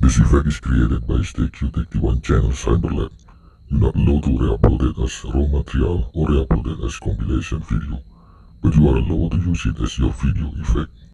This effect is created by StakeQ31 channel Cyberlab. Do not allow to re-upload it as raw material or re-upload it as compilation video, but you are allowed to use it as your video effect.